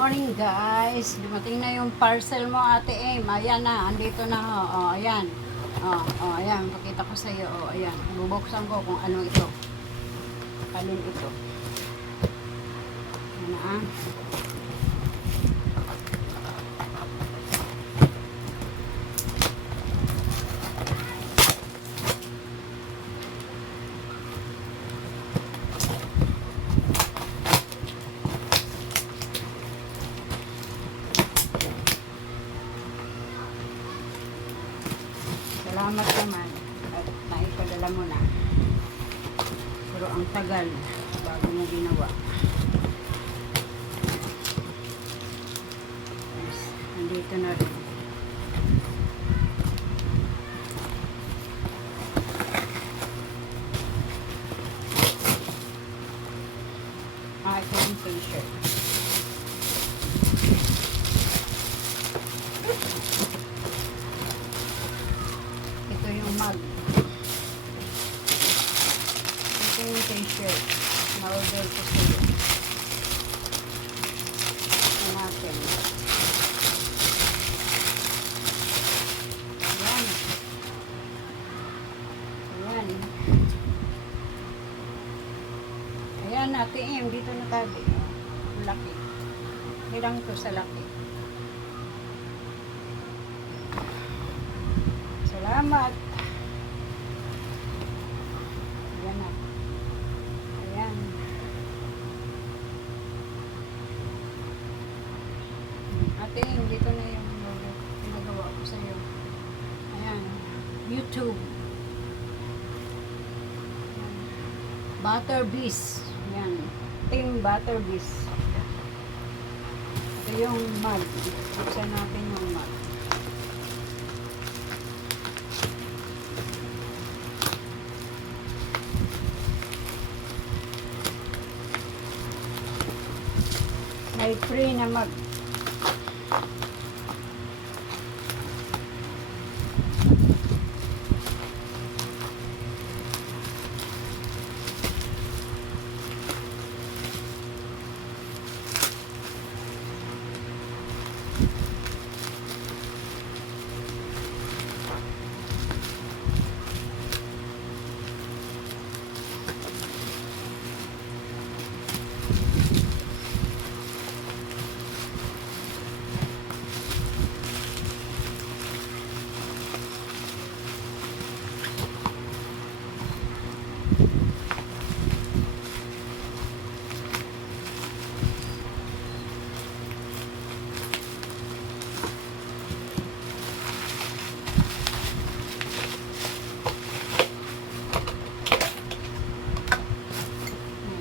morning guys. Dumating na yung parcel mo ate Em. Ayan na, andito na ho. Oh, ayan. Oh, oh, ayan. Pakita ko sa iyo. Oh, ayan. Bubuksan ko kung ano ito. Alin ito. Na ah. Pero ang tagal bago mo ginawa. Yes, nandito na rin. Ah, ito yung t-shirt. Ito yung mug. Ito yung t-shirt. Na-order ko sa'yo. Ito natin. Ayan. Ayan. Ayan natin eh. Dito na tabi. Laki. Hirang to sa laki. Salamat. Ayan na. Ayan. Ate, dito na yung logo. Pinagawa ko sa'yo. Ayan. YouTube. Butter Bees. Team Butter Bees. Ito yung mug. Buksan natin yung mug. May free na mag.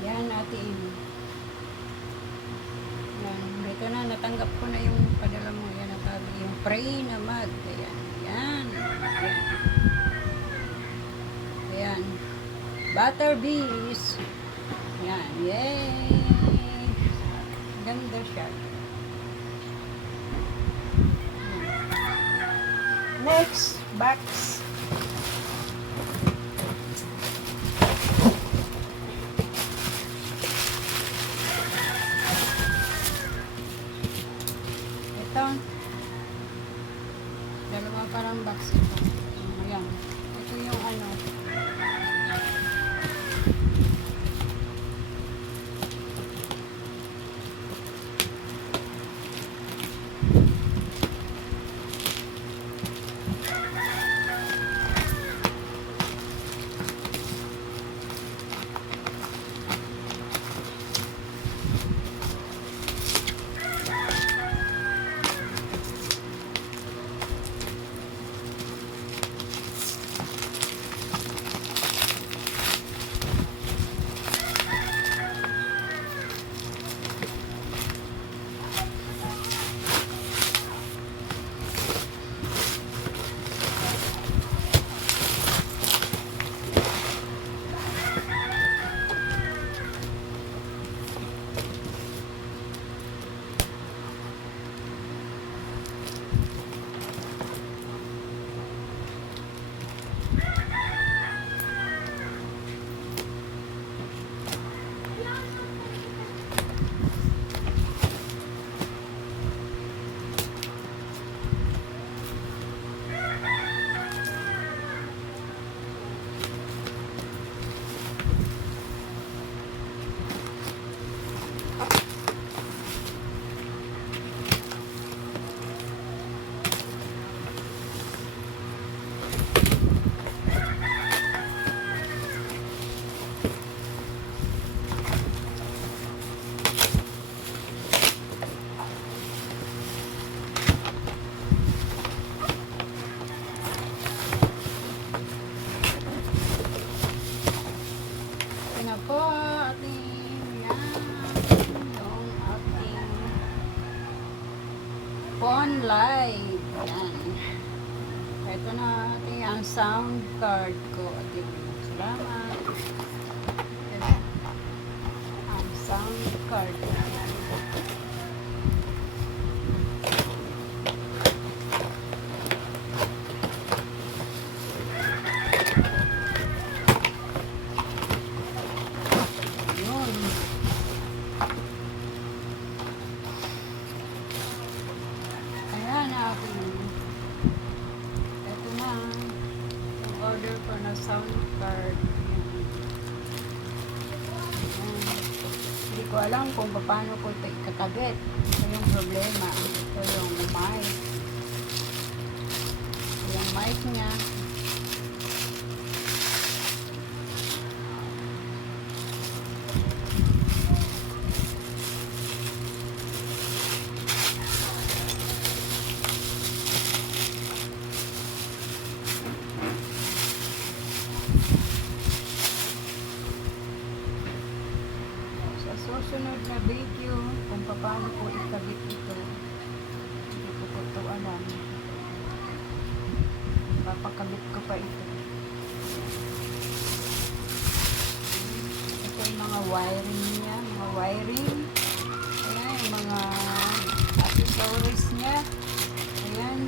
Ayan, ate Amy. Yan, dito na, natanggap ko na yung padala mo. Yan, natabi yung pray na mag. Ayan, yan. Ayan. Ayan. Butter bees. Yan, yay! Ganda siya. Next, box. po ating yan. ating phone live. Yan. Ito na ating ang sound card ko. Ating salamat. Yung order ko na sound card. Ayan. Hindi ko alam kung paano ko ito ikakabit. Ito yung problema. Ito yung mic. Yung mic niya. Paano ko ikabit ito. Hindi ko po ito alam. Papakabit ko pa ito. Ito yung mga wiring niya, mga wiring. Ayan, yung mga accessories niya. Ayan,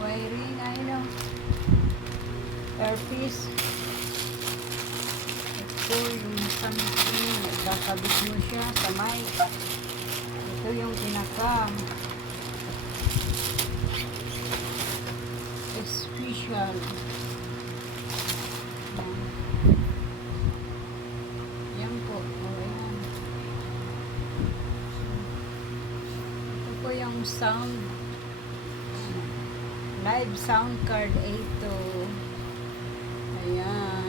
wiring, ayun o. Airpiece. Ito yung something, nagkakabit mo siya sa mic. Ito yung pinaka special. Yan. Po. O. Ito po yung sound. Live sound card 8 to. Ayan.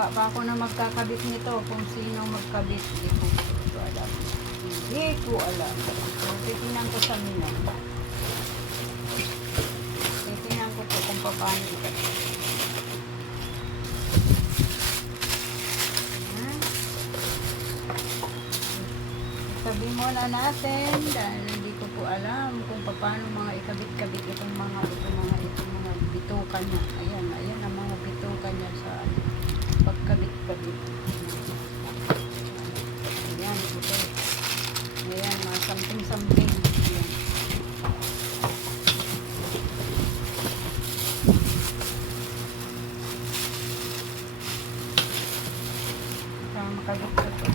Kukuha pa ako na magkakabit nito kung sino magkabit. Hindi ko ito alam. Hindi ko alam. So, ko sa mina. Titingnan ko po kung paano ikabit. Ayan. Sabi muna natin dahil hindi ko po alam kung paano mga ikabit-kabit itong mga itong mga itong mga bitukan niya. Ayan, ayan ang mga bitukan niya sa pagkabit-kabit. Ayan, ito. Ayan, mga something-something. Ayan. Para makabit ko ito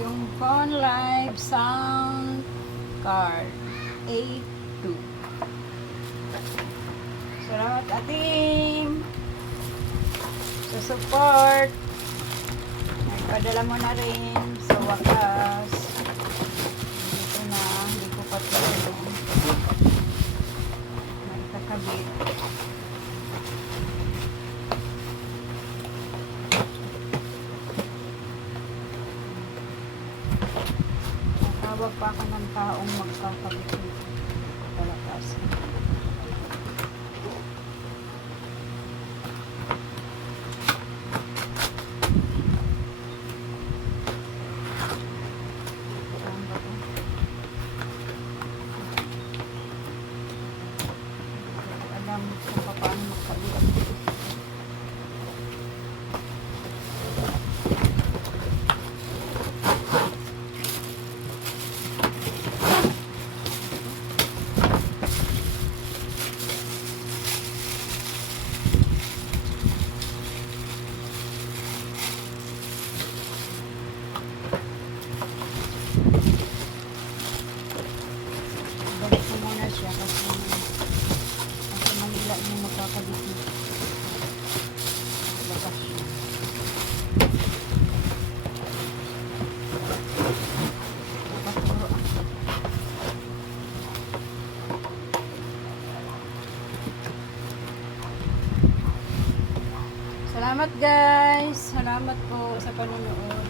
yung phone live sound card A2 salamat ating sa support. Nagpadala mo na rin sa wakas. Dito na hindi ko pa ito naikakabit Tawag pa ako ng taong magkakabit nito. Palakas. Saan ba to? Hindi ko alam kung paano magkabit. Balik ko muna siya kasi kasi Manila yung magkakabit niya. Labas siya. Dapat puro ang Salamat guys. Salamat po sa panonood.